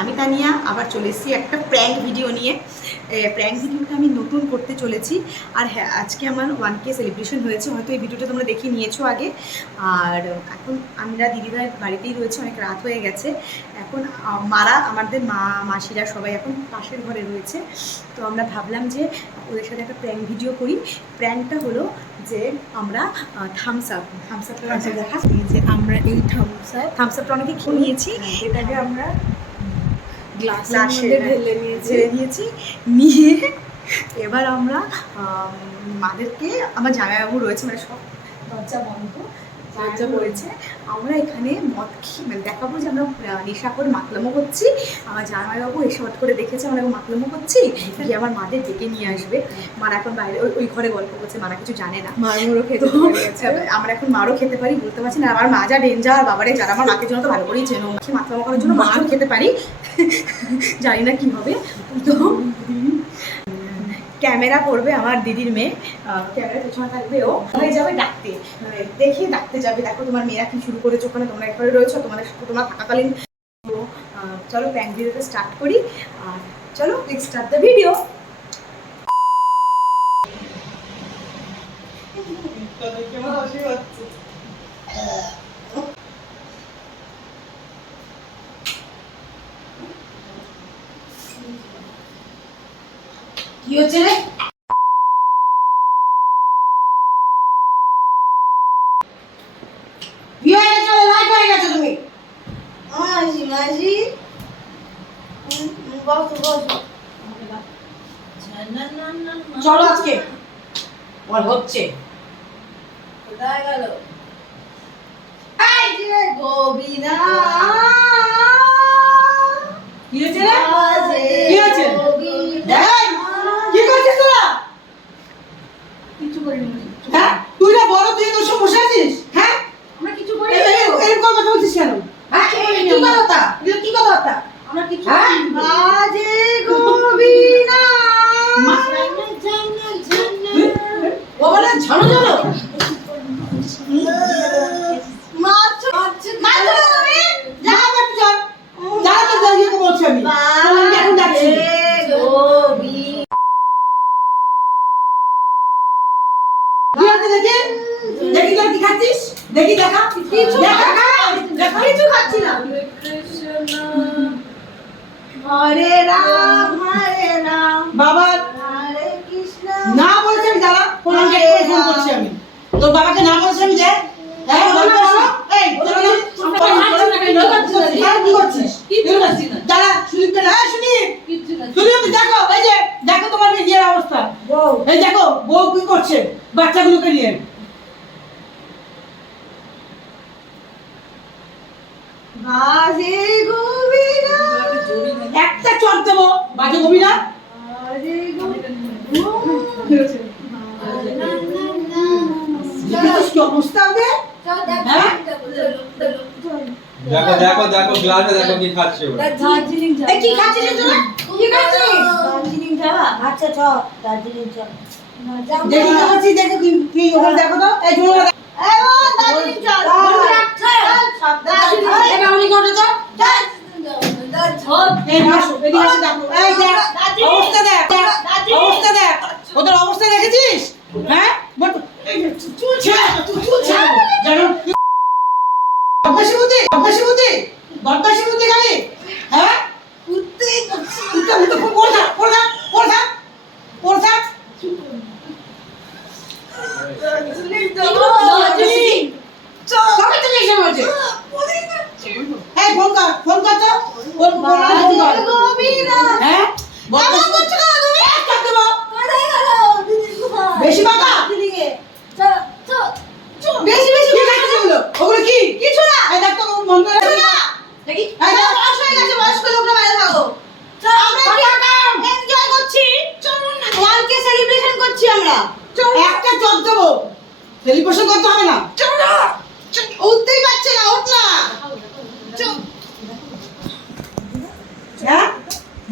আমি তানিয়া আবার চলে এসেছি একটা প্র্যাঙ্ক ভিডিও নিয়ে। প্র্যাঙ্ক ভিডিওটা আমি নতুন করতে চলেছি। আর হ্যাঁ, আজকে আমার 1K সেলিব্রেশন হয়েছে, হয়তো এই ভিডিওটা তোমরা দেখে নিয়েছো আগে। আর এখন আমরা দিদিভাই বাড়িতেই রয়েছে, অনেক রাত হয়ে গেছে। এখন আমাদের মাসিরা সবাই এখন পাশের ঘরে রয়েছে। তো আমরা ভাবলাম যে ওদের সাথে একটা প্র্যাঙ্ক ভিডিও করি। প্র্যাঙ্কটা হলো যে আমরা থামস আপটা দেখা যে আমরা এই থামস আপটা অনেকে খেয়ে নিয়েছি, এটাকে আমরা গ্লাসে ঢেলে নিয়েছি। নিয়ে এবার আমরা মাদেরকে, আমার জামাইবাবু রয়েছে, মানে সব দরজা বন্ধ রয়েছে, আমরা এখানে মদ মানে দেখাবো যে আমরা নেশা করে মাতলামো করছি। আমার জামাইবাবু এসে হট করে দেখেছে আমরা মাতলামো করছি, গিয়ে আমার মাদের ডেকে নিয়ে আসবে। মারা এখন বাইরে ওই ঘরে গল্প করছে, মারা কিছু জানে না, মারও খেতে আমরা এখন মারও খেতে পারি, বলতে পারছি না। আমার মা যা ডেঞ্জার, বাবারে যারা আমার মাকে জন্য তো ভালো করেই চেনো, মাকে মাতলামো করার জন্য মারও খেতে পারি, জানি না কি হবে। তো ক্যামেরা করবে আমার দিদির মেয়ে, ক্যামেরার পেছনে থাকবে, ও হয়ে যাবে ডাকতে, দেখি ডাকতে যাবে, দেখো তোমার মেয়েরা কি শুরু করেছো, ওখানে তোমরা একবারে রয়েছো, তোমরা থাকাকালীন। তো চলো প্র্যাঙ্ক ভিডিওটা স্টার্ট করি। আর চলো লেটস স্টার্ট দ্য ভিডিও। কি হচ্ছে রে? চলো আজকে হচ্ছে কোথায় গেল গোবিনা? কি হয়েছে রে? কি হয়েছে? কি করছিস তোরা? কিছু করিনি। হ্যাঁ, তুই না বড়, তুই তো সব বসে আছিস। হ্যাঁ, আমরা কিছু করিনি। এরকম কথা বলছিস কেন? হ্যাঁ, কি কথা? কি কথা? আমরা কিছু বাজে গোবিনা ও বলে ঝাড়ু ঝাড়ু মাছ মাছ আমি যা বাট চল যা তো দাঁড়িয়ে তো বলছি আমি এখন যাচ্ছি গোবি দেখি তোর কি খাচ্ছিস, দেখি দেখা কিছু কিছু খাচ্ছি না। হরে রাম বাবা হরে কৃষ্ণ না বলছি আমি, দাঁড়া ফোন করছি আমি তোর বাবাকে, না বলছি আমি যে এই কি করছিস? দাঁড়া সুদীপটা না, সুদীপ দেখো, এই যে দেখো তোমার নিজের অবস্থা, এই দেখো বউ কি করছে বাচ্চাগুলোকে নিয়ে। বাজে গোবিনা একটা চট দেবো, বাজে গোবিনা কি অবস্থা হবে? দেখো দেখো দেখো গ্লাসে দেখো কি খাচ্ছে ওরা। দার্জিলিং চা। কি খাচ্ছিস তোরা? কি খাচ্ছিস? দার্জিলিং চা। আচ্ছা চ দার্জিলিং চা। দেখি তো হচ্ছে, দেখো কি ওখানে দেখো তো, এই জোরে এই ও দার্জিলিং চা। বন্ধ রাখছে। দার্জিলিং এটা উনি করে তো। এই মাসো এদিকে এসে দেখো, এই দেখ অবস্থা দেখ, অবস্থা দেখ, ওদের অবস্থা দেখেছিস? হ্যাঁ চুল ছেড়ে জানো বদমাশি বুদ্ধি গালি। হ্যাঁ কুত্তে পড়া ফোন কর তো হ্যাঁ বেশি বাবা বেশি ওগুলো কি কিছু না, এই দেখো মন করে দেখি এই দেখো বয়স হয়ে গেছে, বয়স্ক লোকরা বাইরে থাকো। আমরা কি এনজয় করছি, চলুন না 1K সেলিব্রেশন করছি আমরা। একটা চট দেবো, সেলিব্রেশন করতে হবে না। চল না, উঠতেই পারছে না, উঠ না। হ্যাঁ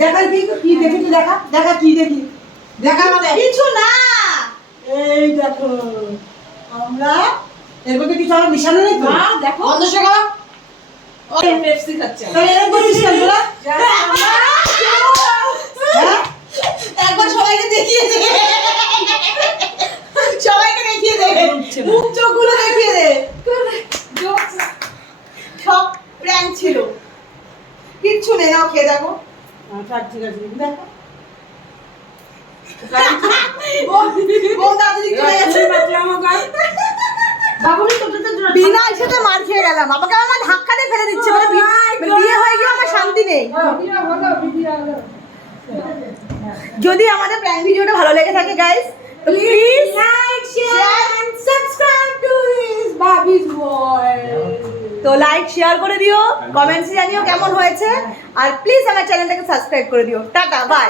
দেখা কি দেখি তো, দেখা কি দেখি, দেখা মানে কিছু না। এই দেখো আমরা এর মধ্যে কিছু আমার মিশানো নেই তো। দেখো বন্ধ করো, পেপসি খাচ্ছে তাহলে এরকম করিস না তোরা? হ্যাঁ? একবার সবাইকে দেখিয়ে দে, সবাইকে দেখিয়ে দে, মুখ চোখগুলো দেখিয়ে দে। সব প্র্যাঙ্ক ছিল, কিচ্ছু নেই। নাও খেয়ে দেখো। ঠিক আছে দেখো বোন তাড়াতাড়ি চলে গেছে। বিনা ইচ্ছেতে মার খেয়ে গেলাম, আমাকে আমার ধাক্কা দিয়ে ফেলে দিচ্ছে, মানে বিয়ে হয়ে গিয়ে আমার শান্তি নেই। যদি আমাদের প্র্যাঙ্ক ভিডিওটা ভালো লেগে থাকে গাইস, তো please like share and subscribe to his ভাবিস ওয়ার্ল্ড। তো লাইক শেয়ার করে দিও, কমেন্টসে জানিও কেমন হয়েছে, আর প্লিজ আমার চ্যানেলটাকে সাবস্ক্রাইব করে দিও। Tata bye.